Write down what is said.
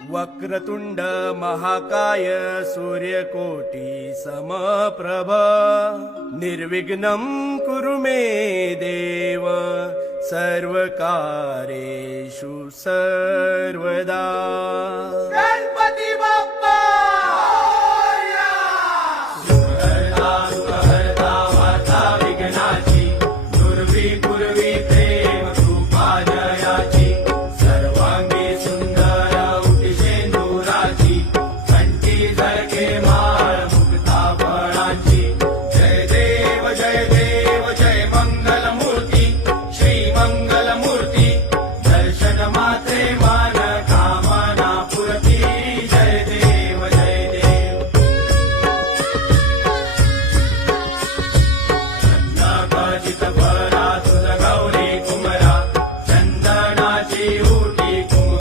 वक्रतुंड महाकाय सूर्यकोटी समप्रभ निर्विघ्नं कुरु मे देव सर्वकार्येषु सर्वदा। गणपती बाप्पा मोरया। सुहर्ता सुहर्ता वार्ता विघ्नाची दुर्वी पूर्वी प्रेम कृपा जयाची सर्वांगी सुंदर उटिशेंदुराची कंठी झळके माळ मुक्ता फळांची जय देव जय मंगल मूर्ती श्री मंगल मूर्ती दर्शन मात्रे मान कामना पुरती जय देव जय देव। चंदनाचित भरा तुझ गौरी कुमरा चंदनाची